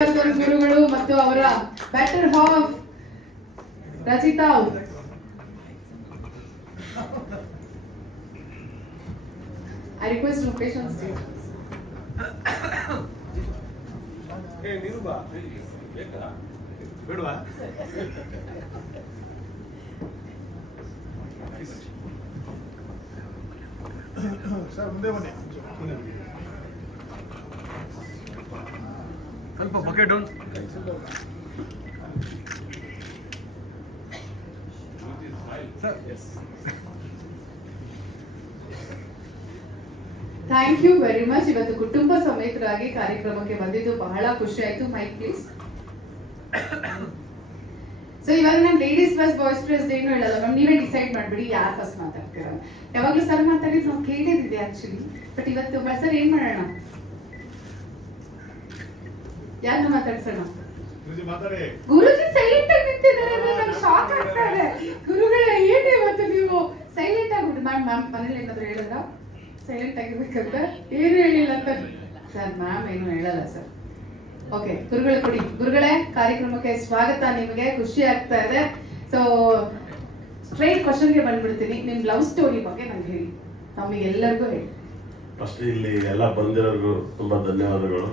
ಗುರುಗಳು ಮತ್ತು ಅವರ ಬೆಟರ್ ಹಾಫ್ ರಚಿತಾ ಅವರು. I request Rupesh on stage. Sir ಮುಂದೆ ಬನ್ನಿ. ಸ್ವಲ್ಪ bucket down. Thank you very much. ಇವತ್ತು ಕುಟುಂಬ ಸಮೇತರಾಗಿ ಕಾರ್ಯಕ್ರಮಕ್ಕೆ ಬಂದಿದ್ದು ಬಹಳ ಖುಷಿ ಆಯ್ತು. Mic please. ಸೊ ಇವಾಗ ನಾನು ಲೇಡೀಸ್ ಫಸ್ಟ್ ಬಾಯ್ಸ್ ಫಸ್ಟ್ ಏನು ಹೇಳಲ್ಲ ಮ್ಯಾಮ್, ನೀವೇ ಡಿಸೈಡ್ ಮಾಡ್ಬಿಡಿ ಯಾರು ಫಸ್ಟ್ ಮಾತಾಡ್ತೀರ. ಯಾವಾಗಲೂ ಸರ್ ಮಾತಾಡಿದ್ದು ನಾವು ಕೇಳಿದಿದೆ ಆಕ್ಚುಲಿ, ಬಟ್ ಇವತ್ತು ಸರ್ ಏನ್ ಮಾಡೋಣ, ಯಾರನ್ನ ಮಾತಾಡ್ಸೋಣ? ಗುರುಜಿ ಸೈಲೆಂಟ್ ಆಗಿ ನಿಂತಿದ್ದಾರೆ, ನಂಗೆ ಶಾಕ್ ಆಗ್ತಾ ಇದೆ. ಗುರುಗಳೇ ಏನೇ ಇವತ್ತು ನೀವು ಸೈಲೆಂಟ್ ಆಗ್ಬಿಟ್ಟು ಮ್ಯಾಮ್ ಮನೇಲಿ ಏನಾದ್ರು ಹೇಳಿದ್ರ ಸೈಲೆಂಟ್ ಆಗಿರ್ಬೇಕಂತ? ಏನು ಹೇಳಿಲ್ಲ ಅಂತ ಸರ್. ಮ್ಯಾಮ್ ಏನು ಹೇಳಲ್ಲ ಸರ್. ಓಕೆ ಗುರುಗಳೇ ಕೊಡಿ. ಗುರುಗಳೇ ಕಾರ್ಯಕ್ರಮಕ್ಕೆ ಸ್ವಾಗತ. ನಿಮಗೆ ಖುಷಿ ಆಗ್ತಾ ಇದೆ. ಸೊ ಸ್ಟ್ರೈಟ್ ಕ್ವಶನ್ಗೆ ಬಂದ್ಬಿಡ್ತೀನಿ. ನಿಮ್ ಲವ್ ಸ್ಟೋರಿ ಬಗ್ಗೆ ನಂಗೆ ಹೇಳಿ, ನಮಗೆ ಎಲ್ಲರಿಗೂ ಹೇಳಿ. ಫಸ್ಟ್ ಇಲ್ಲಿ ಎಲ್ಲ ಬಂದಿರೋರ್ಗು ತುಂಬಾ ಧನ್ಯವಾದಗಳು.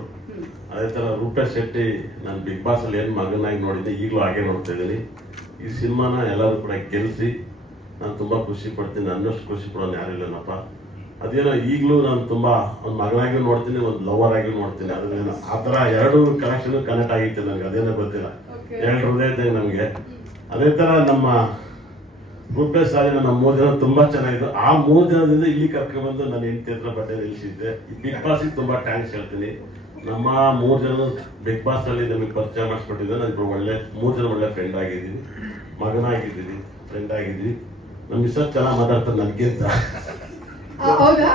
ಅದೇ ತರ ರೂಪೇಶ್ ಶೆಟ್ಟಿ ನಾನು ಬಿಗ್ ಬಾಸ್ ಅಲ್ಲಿ ಏನ್ ಮಗನಾಗಿ ನೋಡಿದ್ದೆ, ಈಗಲೂ ಹಾಗೆ ನೋಡ್ತಾ ಇದ್ದೀನಿ. ಈ ಸಿನಿಮಾನ ಎಲ್ಲರೂ ಕೂಡ ಗೆಲ್ಸಿ ನಾನು ತುಂಬಾ ಖುಷಿ ಪಡ್ತೀನಿ. ನನ್ನಷ್ಟು ಖುಷಿ ಪಡೋನು ಯಾರಿಲ್ಲನಪ್ಪ. ಅದೇನೋ ಈಗಲೂ ನಾನು ತುಂಬಾ ಒಂದು ಮಗನಾಗಿ ನೋಡ್ತೀನಿ, ಒಂದು ಲವರ್ ಆಗಿ ನೋಡ್ತೀನಿ. ಅದನ್ನ ಆ ತರ ಎರಡು ಕನೆಕ್ಷನ್ ಕನೆಕ್ಟ್ ಆಗಿತ್ತು ನನಗೆ, ಅದೇನೋ ಗೊತ್ತಿಲ್ಲ. ಎರಡು ಹೃದಯ ಇದೆ ನಮ್ಗೆ. ಅದೇ ತರ ನಮ್ಮ ರೂಪೇಶ್ ರಾಜ ನಮ್ಮ 3 ದಿನ ತುಂಬಾ ಚೆನ್ನಾಗಿತ್ತು. ಆ 3 ದಿನದಿಂದ ಇಲ್ಲಿ ಕರ್ಕೊಂಡ್ಬಂದು ನನ್ನ ಹೆಂಡತಿ ಹತ್ರ ಬಟ್ಟೆ ನಿಲ್ಲಿಸಿದ್ದೆ. ಬಿಗ್ ಬಾಸ್ ತುಂಬಾ ಥ್ಯಾಂಕ್ಸ್ ಹೇಳ್ತೀನಿ. ನಮ್ಮ 3 ಜನ ಬಿಗ್ ಬಾಸ್ ಅಲ್ಲಿ ನಮಗೆ ಪರಿಚಯ ಮಾಡಿಸ್ಕೊಟ್ಟಿದ್ದೆ. ನಾನು ಒಳ್ಳೆ 3 ಜನ ಒಳ್ಳೆ ಫ್ರೆಂಡ್ ಆಗಿದ್ದೀನಿ, ಮಗನಾಗಿದ್ದೀನಿ, ಫ್ರೆಂಡ್ ಆಗಿದ್ದೀನಿ. ನಮ್ಮ ಮಿಸ್ಸಸ್ ಚೆನ್ನಾಗಿ ಮಾತಾಡ್ತಾರೆ ನನಗಿಂತ. ಹೌದಾ?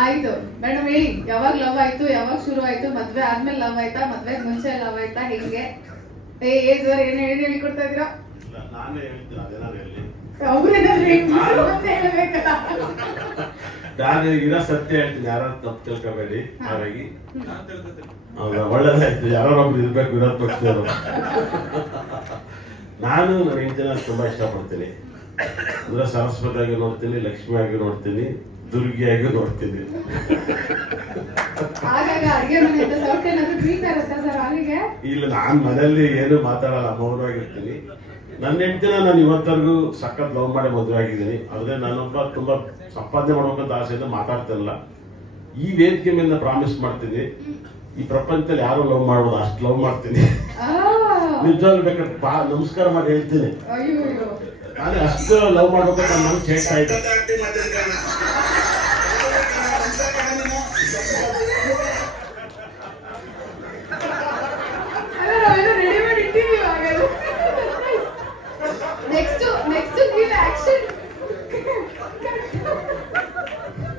ಆಯ್ತು ಮೇಡಮ್ ಹೇಳಿ, ಯಾವಾಗ ಲವ್ ಆಯ್ತು, ಯಾವಾಗ ಶುರು ಆಯ್ತು? ಮದ್ವೆ ಆದ್ಮೇಲೆ ಲವ್ ಆಯ್ತಾ, ಮದ್ವೆ ಮುಂಚೆ ಲವ್ ಆಯ್ತಾ, ಹೆಂಗೆ? ಸರ್ ಏನ್ ಹೇಳಿ ಕೊಡ್ತಾ ಇದ್ರ? ನಾನೇ ಹೇಳ್ತೀನಿ, ಅದೇನಾದ್ರು ಹೇಳಿ. ನಾನು ಇರೋ ಸತ್ಯ ಹೇಳ್ತೀನಿ, ಯಾರು ತಪ್ಪು ತಿಳ್ಕೊಬೇಡಿ. ಹಾಗಾಗಿ ಒಳ್ಳೇದಾಯ್ತು, ಯಾರೊಬ್ರು ಇರ್ಬೇಕು ವಿರೋಧ ಪಕ್ಷದವರು. ನಾನು ನನ್ನ ಹೆಂಡತಿನ ತುಂಬಾ ಇಷ್ಟಪಡ್ತೀನಿ. ಅಂದ್ರೆ ಸರಸ್ವತಿಯಾಗಿ ನೋಡ್ತೀನಿ, ಲಕ್ಷ್ಮಿಯಾಗಿ ನೋಡ್ತೀನಿ, ದುರ್ಗಿಯಾಗಿ ನೋಡ್ತೀನಿ. ಇಲ್ಲ, ನಾನ್ ಮನೆಯಲ್ಲಿ ಏನು ಮಾತಾಡಲ್ಲ, ಮೌನವಾಗಿರ್ತೀನಿ. ನನ್ನ ಹೆಂಡತಿನ ನಾನು ಇವತ್ತರೆಗೂ ಸಖತ್ ಲವ್ ಮಾಡಿ ಮದುವೆ ಆಗಿದ್ದೀನಿ. ಆದ್ರೆ ನಾನೊಬ್ಬ ತುಂಬಾ ಸಂಪಾದನೆ ಮಾಡ್ಬೇಕಂತ ಆಸೆಯಿಂದ ಮಾತಾಡ್ತಿರಲ್ಲ. ಈ ವೇದಿಕೆ ಮೇಲೆ ಪ್ರಾಮಿಸ್ ಮಾಡ್ತೀನಿ, ಈ ಪ್ರಪಂಚದಲ್ಲಿ ಯಾರು ಲವ್ ಮಾಡ್ಬೋದು ಅಷ್ಟು ಲವ್ ಮಾಡ್ತೀನಿ. ನಿಜವಾಗ್ಲೂ ಬೇಕಾದ್ರೆ ನಮಸ್ಕಾರ ಮಾಡಿ ಹೇಳ್ತೀನಿ, ನಾನು ಅಷ್ಟು ಲವ್ ಮಾಡ್ಬೇಕಂತ ನನ್ನ ಮನಸ್ಸು ಹೇಳ್ತಾ ಇದ್ದೆ.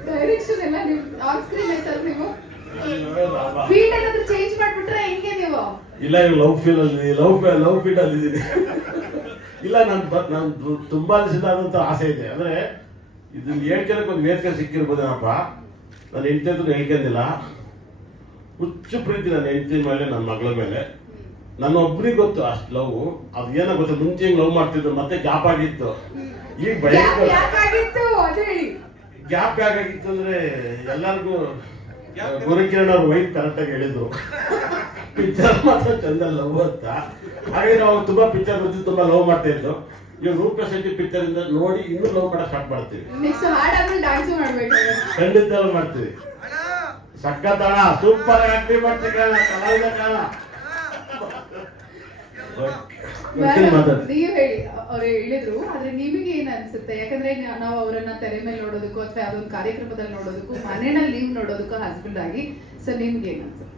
ಡೈರೆಕ್ಷನ್ ಎಲ್ಲ ನೀವು ಆನ್ ಸ್ಕ್ರೀನ್ ಸರ್, ನೀವು ಫೀಲ್ಡ್ ಏನಾದ್ರು ಚೇಂಜ್ ಮಾಡ್ಬಿಟ್ರೆ ಹೆಂಗೆ ನೀವು? ಇಲ್ಲ, ಲವ್ ಫೀಲ್ ಅಲ್ಲಿ ಲವ್ ಫೀಲ್ಡ್ ಅಲ್ಲಿ ಇದ್ದೀನಿ. ಇಲ್ಲ, ನಾನು ತುಂಬಾ ದಿವಸ ಆದಂತ ಆಸೆ ಇದೆ. ಅಂದ್ರೆ ಇದನ್ನ ಹೇಳ್ಕೊಳಕ್ ಒಂದು ವೇದಿಕೆ ಸಿಕ್ಕಿರ್ಬೋದೇನಪ್ಪ. ನಾನು ಹೆಂಡತಿ ಹತ್ರ ಹೇಳ್ಕೊಂಡಿಲ್ಲ. ಹುಚ್ಚು ಪ್ರೀತಿ ನನ್ನ ಹೆಂಡತಿ ಮೇಲೆ, ನನ್ನ ಮಗಳ ಮೇಲೆ. ನನ್ನ ಒಬ್ರಿಗೆ ಗೊತ್ತು ಅಷ್ಟು ಲವ್. ಅದು ಏನೋ ಗೊತ್ತು, ಮುಂಚೆ ಹಿಂಗ್ ಲವ್ ಮಾಡ್ತಿದ್ದು, ಮತ್ತೆ ಗ್ಯಾಪ್ ಆಗಿತ್ತು. ಈಗ ಗ್ಯಾಪ್ ಯಾಕಾಗಿತ್ತು ಅಂದ್ರೆ ಎಲ್ಲರಿಗೂ ಗುರುಕಿರಣ್ ಅವ್ರ ವೈಫ್ ಕರೆಕ್ಟ್ ಆಗಿ ಹೇಳಿದ್ರು, ಪಿಕ್ಚರ್ ಮಾತ್ರ ಚಂದ ಲವ್ ಅಂತ. ಹಾಗೆ ನಾವು ತುಂಬಾ ಪಿಕ್ಚರ್ ಬರ್ತೀವಿ, ತುಂಬಾ ಲವ್ ಮಾಡ್ತಾ ಇದ್ದು. ಈಗ ರೂಪೇಶ್ ಶೆಟ್ಟಿ ಪಿಕ್ಚರ್ ಇಂದ ನೋಡಿ ಇನ್ನೂ ಲವ್ ಮಾಡಕ್ ಸ್ಟಾರ್ಟ್ ಮಾಡ್ತೀವಿ. ಖಂಡಿತ ಮಾಡ್ತೀವಿ. ಸಖತ್ ಸೂಪರ್ ಆಕ್ಟಿಂಗ್ ಮಾಡ್ತೀವಿ ಕಾಣ. ನೀವು ಹೇಳಿ, ಅವ್ರು ಹೇಳಿದ್ರು. ಆದ್ರೆ ನಿಮಗೆ ಏನ್ ಅನ್ಸುತ್ತೆ? ಯಾಕಂದ್ರೆ ನಾವು ಅವರನ್ನ ತೆರೆ ಮೇಲೆ ನೋಡೋದಕ್ಕೂ ಅಥವಾ ಯಾವ್ದೊಂದು ಕಾರ್ಯಕ್ರಮದಲ್ಲಿ ನೋಡೋದಕ್ಕೂ, ಮನೆಯಲ್ಲಿ ನೀವು ನೋಡೋದಕ್ಕೂ ಹಸ್ಬೆಂಡ್ ಆಗಿ, ಸೊ ನಿಮ್ಗೆ ಏನ್ ಅನ್ಸುತ್ತೆ?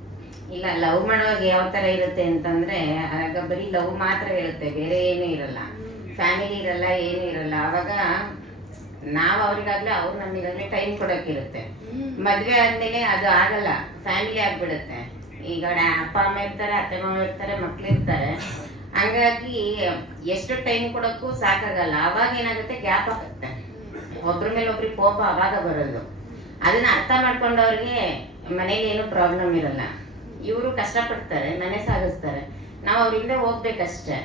ಇಲ್ಲ, ಲವ್ ಮಾಡುವಾಗ ಯಾವ ತರ ಇರುತ್ತೆ ಅಂತಂದ್ರೆ, ಆಗ ಬರೀ ಲವ್ ಮಾತ್ರ ಇರುತ್ತೆ, ಬೇರೆ ಏನು ಇರಲ್ಲ, ಫ್ಯಾಮಿಲಿ ಇರಲ್ಲ, ಏನು ಇರಲ್ಲ. ಅವಾಗ ನಾವ್ ಅವ್ರಿಗಾಗ್ಲೇ, ಅವ್ರು ನಮಗಾಗ್ಲೇ ಟೈಮ್ ಕೊಡೋಕಿರುತ್ತೆ. ಮದ್ವೆ ಆದ್ಮೇಲೆ ಅದು ಆಗಲ್ಲ, ಫ್ಯಾಮಿಲಿ ಆಗ್ಬಿಡುತ್ತೆ. ಈಗ ಅಪ್ಪ ಅಮ್ಮ ಇರ್ತಾರೆ, ಅತ್ತೆ ಮಾವ ಇರ್ತಾರೆ, ಮಕ್ಳು ಇರ್ತಾರೆ. ಹಂಗಾಗಿ ಎಷ್ಟು ಟೈಮ್ ಕೊಡೋಕ್ಕೂ ಸಾಕಾಗಲ್ಲ. ಅವಾಗ ಏನಾಗುತ್ತೆ, ಗ್ಯಾಪ್ ಆಗುತ್ತೆ. ಒಬ್ರ ಮೇಲೆ ಒಬ್ರಿಗೆ ಕೋಪ ಅವಾಗ ಬರೋದು. ಅದನ್ನ ಅರ್ಥ ಮಾಡ್ಕೊಂಡವ್ರಿಗೆ ಮನೇಲಿ ಏನು ಪ್ರಾಬ್ಲಮ್ ಇರಲ್ಲ. ಇವರು ಕಷ್ಟಪಡ್ತಾರೆ, ಮನೆ ಸಾಗಿಸ್ತಾರೆ, ನಾವು ಅವ್ರಿಂದ ಹೋಗ್ಬೇಕಷ್ಟೇ.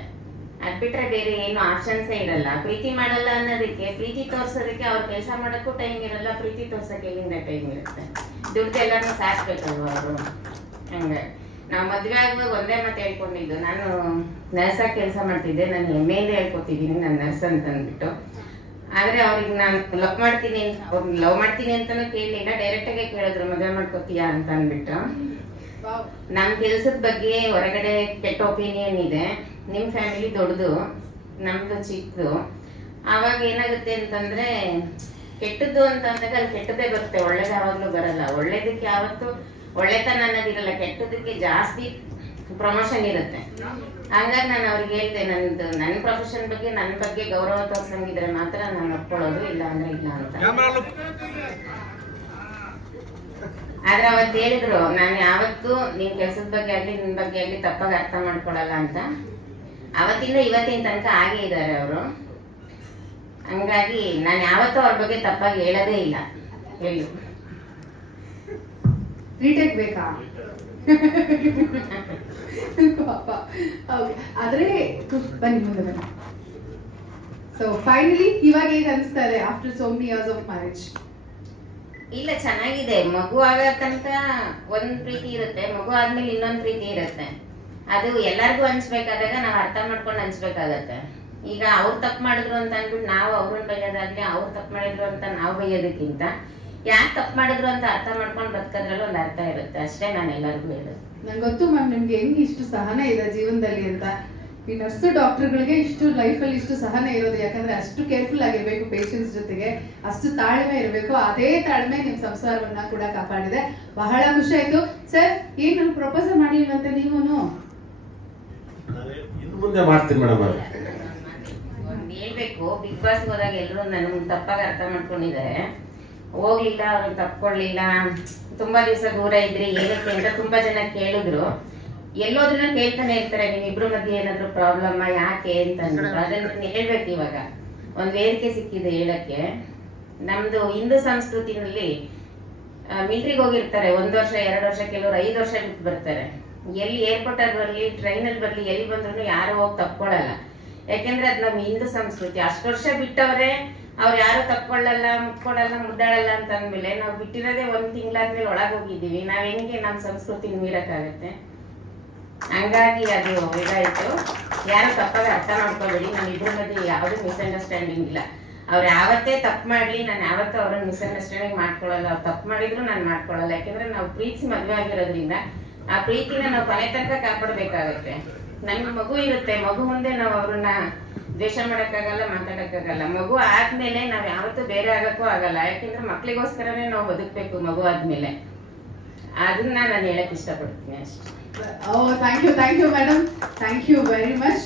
ಅದ್ ಬಿಟ್ರೆ ಬೇರೆ ಏನು ಆಪ್ಷನ್ಸೇ ಇರಲ್ಲ. ಪ್ರೀತಿ ಮಾಡಲ್ಲ ಅನ್ನೋದಕ್ಕೆ, ಪ್ರೀತಿ ತೋರ್ಸೋದಕ್ಕೆ ಅವ್ರ ಕೆಲಸ ಮಾಡೋಕ್ಕೂ ಟೈಮ್ ಇರಲ್ಲ, ಪ್ರೀತಿ ತೋರ್ಸಕ್ಕೆ ಎಲ್ಲಿಂದ ಟೈಮ್ ಇರುತ್ತೆ? ದುಡ್ಡು ಎಲ್ಲರನ್ನೂ ಸಾಕ್ಬೇಕಲ್ವ ಅವರು. ಹಂಗೆ ನಾವು ಮದ್ವೆ ಆಗುವಾಗ ಒಂದೇ ಮತ್ತೆ ಹೇಳ್ಕೊಂಡಿದ್ದು, ನಾನು ನರ್ಸಾಗಿ ಕೆಲಸ ಮಾಡ್ತಿದ್ದೆ, ನಾನು ಹೆಮ್ಮೆಯಿಂದ ಹೇಳ್ಕೊತಿದ್ದೀನಿ ನಾನು ನರ್ಸ್ ಅಂತ ಅಂದ್ಬಿಟ್ಟು. ಆದ್ರೆ ಅವ್ರಿಗೆ ನಾನು ಲವ್ ಮಾಡ್ತೀನಿ ಅಂತ, ಅವ್ರಿಗೆ ಲವ್ ಮಾಡ್ತೀನಿ ಅಂತಾನು ಕೇಳಲಿಲ್ಲ, ಡೈರೆಕ್ಟಾಗೆ ಕೇಳಿದ್ರು ಮದುವೆ ಮಾಡ್ಕೋತೀಯಾ ಅಂತ ಅಂದ್ಬಿಟ್ಟು. ನಮ್ ಕೆಲ್ಸದ ಬಗ್ಗೆ ಹೊರಗಡೆ ಕೆಟ್ಟ ಒಪಿನಿಯನ್ ಇದೆ, ನಿಮ್ ಫ್ಯಾಮಿಲಿ ದೊಡ್ಡದು, ನಮ್ದು ಚಿಕ್ಕದು. ಆವಾಗ ಏನಾಗುತ್ತೆ ಅಂತಂದ್ರೆ, ಕೆಟ್ಟದ್ದು ಅಂತ ಅಂದಾಗ ಅಲ್ಲಿ ಕೆಟ್ಟದೇ ಬರುತ್ತೆ, ಒಳ್ಳೇದು ಯಾವಾಗ್ಲೂ ಬರಲ್ಲ. ಒಳ್ಳೇದಕ್ಕೆ ಯಾವತ್ತು ಒಳ್ಳೆತನ ಅನ್ನೋದಿರಲ್ಲ, ಕೆಟ್ಟದಕ್ಕೆ ಜಾಸ್ತಿ ಪ್ರಮೋಷನ್ ಇರುತ್ತೆ. ಹಂಗಾಗಿ ನಾನು ಅವ್ರಿಗೆ ಹೇಳ್ದೆ, ನನ್ನ ಪ್ರೊಫೆಷನ್ ಬಗ್ಗೆ, ನನ್ನ ಬಗ್ಗೆ ಗೌರವ ತೋರ್ಸಂಗಿದ್ರೆ ಮಾತ್ರ ನಾನು ಒಪ್ಕೊಳ್ಳೋದು, ಇಲ್ಲ ಅಂದ್ರೆ ಇಲ್ಲ ಅಂತ. ಆದ್ರೆ ಅವತ್ತು ಹೇಳಿದ್ರು, ನಾನು ಯಾವತ್ತು ನಿನ್ ಕೆಲ್ಸದ ಬಗ್ಗೆ ಆಗ್ಲಿ ನಿನ್ ಬಗ್ಗೆ ಆಗ್ಲಿ ತಪ್ಪಾಗಿ ಅರ್ಥ ಮಾಡ್ಕೊಳಲ್ಲ ಅಂತ. ಅವತ್ತಿಂದ ಇವತ್ತಿನ ತನಕ ಆಗೇ ಇದ್ದಾರೆ ಅವರು. ಹಂಗಾಗಿ ನಾನು ಯಾವತ್ತೂ ಅವ್ರ ಬಗ್ಗೆ ತಪ್ಪಾಗಿ ಹೇಳೋದೇ ಇಲ್ಲ. ಹೇಳಿ ರೀಟೇಕ್ ಬೇಕಾ? ಪಾಪ. ಆದ್ರೆ ಬನ್ನಿ ಮುಂದೆ ಬನ್ನಿ. ಸೊ ಫೈನಲಿ ಇವಾಗ ಹೇಗೆ ಅನಿಸ್ತಾ ಇದೆ after so many years of marriage? ಇಲ್ಲ, ಚೆನ್ನಾಗಿದೆ. ಮಗು ಆಗೋ ತನಕ ಒಂದ್ ಪ್ರೀತಿ ಇರುತ್ತೆ, ಮಗು ಆದ್ಮೇಲೆ ಇನ್ನೊಂದ್ ಪ್ರೀತಿ ಇರುತ್ತೆ. ಅದು ಎಲ್ಲರಿಗೂ ಹಂಚ್ಬೇಕಾದಾಗ ನಾವು ಅರ್ಥ ಮಾಡ್ಕೊಂಡು ಹಂಚ್ಬೇಕಾಗತ್ತೆ. ಈಗ ಅವ್ರು ತಪ್ಪು ಮಾಡಿದ್ರು ಅಂತ ಅಂದ್ಬಿಟ್ಟು ನಾವು ಅವ್ರನ್ನ ಬೈಯೋದಾಗ್ಲಿ, ಅವ್ರು ತಪ್ಪು ಮಾಡಿದ್ರು ಅಂತ ನಾವು ಬೈಯೋದಕ್ಕಿಂತ ಯಾಕೆ ತಪ್ಪು ಮಾಡಿದ್ರು ಅಂತ ಅರ್ಥ ಮಾಡ್ಕೊಂಡು ಬದುಕೋದ್ರಲ್ಲೂ ಒಂದು ಅರ್ಥ ಇರುತ್ತೆ ಅಷ್ಟೇ. ನಾನು ಎಲ್ಲರಿಗೂ ಹೇಳೋದು. ನಂಗೆ ಗೊತ್ತು ಮ್ಯಾಮ್ ನಿಮ್ಗೆ ಹೆಂಗ್ ಇಷ್ಟು ಸಹನೆ ಇದೆ ಜೀವನದಲ್ಲಿ ಅಂತ. ಈ ನರ್ಸು ಡಾಕ್ಟರ್ಗಳಿಗೆ ಇಷ್ಟು ಲೈಫಲ್ಲಿ ಇಷ್ಟು ಸಹನೆ ಇರೋದು ಯಾಕಂದ್ರೆ ಅಷ್ಟು ಕೇರ್ಫುಲ್ ಆಗಿರ್ಬೇಕು ಪೇಷಂಟ್ಸ್ ಜೊತೆಗೆ, ಅಷ್ಟು ತಾಳ್ಮೆ ಇರಬೇಕು. ಅದೇ ತಾಳ್ಮೆ ನಿಮ್ ಸಂಸಾರವನ್ನ ಕೂಡ ಕಾಪಾಡಿದೆ. ಬಹಳ ಖುಷಿ ಆಯ್ತು. ಸರ್, ಏನ್ ನನ್ಗೆ ಪ್ರಪೋಸಲ್ ಮಾಡ್ಲಿಲ್ವಂತೆ ನೀವು? ಇನ್ನು ಮುಂದೆ ಮಾಡ್ತೀನಿ ಮೇಡಮ್. ಒಂದ್ ಹೇಳ್ಬೇಕು, ಬಿಗ್ ಬಾಸ್ ಹೋದಾಗ ಎಲ್ಲರೂ ನನ್ಗೆ ತಪ್ಪಾಗಿ ಅರ್ಥ ಮಾಡ್ಕೊಂಡಿದ್ದಾರೆ. ಹೋಗ್ಲಿಲ್ಲ, ಅವ್ರಿಗೆ ತಪ್ಕೊಳ್ಳಿಲ್ಲ, ತುಂಬಾ ದಿವಸ ದೂರ ಇದ್ರಿ ಏನಕ್ಕೆ ಅಂತ ತುಂಬಾ ಜನ ಕೇಳಿದ್ರು. ಎಲ್ಲೋದ್ರನ್ನ ಕೇಳ್ತಾನೆ ಇರ್ತಾರೆ, ನಿಮ್ಮಿಬ್ರು ಮಧ್ಯೆ ಏನಾದ್ರು ಪ್ರಾಬ್ಲಮ್ ಯಾಕೆ ಅಂತ ಅಂದ್ಬಿಟ್ಟು. ಅದನ್ನ ಹೇಳ್ಬೇಕು. ಇವಾಗ ಒಂದ್ ವೇದಿಕೆ ಸಿಕ್ಕಿದೆ ಹೇಳಕ್ಕೆ. ನಮ್ದು ಹಿಂದೂ ಸಂಸ್ಕೃತಿನಲ್ಲಿ ಮಿಲಿಟರಿಗೆ ಹೋಗಿರ್ತಾರೆ 1 ವರ್ಷ 2 ವರ್ಷ, ಕೆಲವರು 5 ವರ್ಷ ಬಿಟ್ಟು ಬರ್ತಾರೆ. ಎಲ್ಲಿ ಏರ್ಪೋರ್ಟ್ ಅಲ್ಲಿ ಬರ್ಲಿ, ಟ್ರೈನಲ್ಲಿ ಬರ್ಲಿ, ಎಲ್ಲಿ ಬಂದ್ರು ಯಾರು ಹೋಗಿ ತಪ್ಕೊಳ್ಳಲ್ಲ. ಯಾಕೆಂದ್ರೆ ಅದ್ ನಮ್ ಹಿಂದೂ ಸಂಸ್ಕೃತಿ. ಅಷ್ಟು ವರ್ಷ ಬಿಟ್ಟವ್ರೆ, ಅವ್ರು ಯಾರು ತಪ್ಕೊಳ್ಳಲ್ಲ, ಮುಟ್ಕೊಡಲ್ಲ, ಮುದ್ದಾಡಲ್ಲ ಅಂತ ಅಂದ್ಮೇಲೆ ನಾವು ಬಿಟ್ಟಿರೋದೇ 1 ತಿಂಗಳಾದ್ಮೇಲೆ ಒಳಗೆ ಹೋಗಿದ್ದೀವಿ. ನಾವ್ ಹೆಂಗೆ ನಮ್ ಸಂಸ್ಕೃತಿ ಮೀರಕ್ಕಾಗತ್ತೆ? ಹಂಗಾಗಿ ಅದು ಇದಾಯ್ತು. ಯಾರು ತಪ್ಪಾಗಿ ಅರ್ಥ ಮಾಡ್ಕೋಬೇಡಿ. ನಮ್ಮಿಬ್ರ ಮಧ್ಯೆ ಯಾವ್ದು ಮಿಸ್ಅಂಡರ್ಸ್ಟ್ಯಾಂಡಿಂಗ್ ಇಲ್ಲ. ಅವ್ರು ಯಾವತ್ತೇ ತಪ್ಪು ಮಾಡ್ಲಿ, ನಾನು ಯಾವತ್ತೂ ಅವ್ರನ್ನ ಮಿಸ್ಅಂಡರ್ಸ್ಟ್ಯಾಂಡಿಂಗ್ ಮಾಡ್ಕೊಳ್ಳಲ್ಲ. ಅವ್ರು ತಪ್ಪು ಮಾಡಿದ್ರು ನಾನು ಮಾಡ್ಕೊಳ್ಳಲ್ಲ. ಯಾಕಂದ್ರೆ ನಾವು ಪ್ರೀತಿಸಿ ಮದುವೆ ಆಗಿರೋದ್ರಿಂದ ಆ ಪ್ರೀತಿನ ನಾವು ಕೊನೆ ತನಕ ಕಾಪಾಡ್ಬೇಕಾಗತ್ತೆ. ನಮ್ಗೆ ಮಗು ಇರುತ್ತೆ, ಮಗು ಮುಂದೆ ನಾವು ಅವ್ರನ್ನ ದ್ವೇಷ ಮಾಡಕ್ಕಾಗಲ್ಲ, ಮಾತಾಡಕ್ಕಾಗಲ್ಲ. ಮಗು ಆದ್ಮೇಲೆ ನಾವ್ ಯಾವತ್ತೂ ಬೇರೆ ಆಗಕ್ಕೂ ಆಗಲ್ಲ. ಯಾಕೆಂದ್ರೆ ಮಕ್ಳಿಗೋಸ್ಕರನೇ ನಾವು ಬದುಕ್ಬೇಕು ಮಗು ಆದ್ಮೇಲೆ. ಅದನ್ನ ನಾನು ಹೇಳಕ್ ಇಷ್ಟಪಡ್ತೀನಿ ಅಷ್ಟೇ. Oh, thank you, madam. Thank you very much.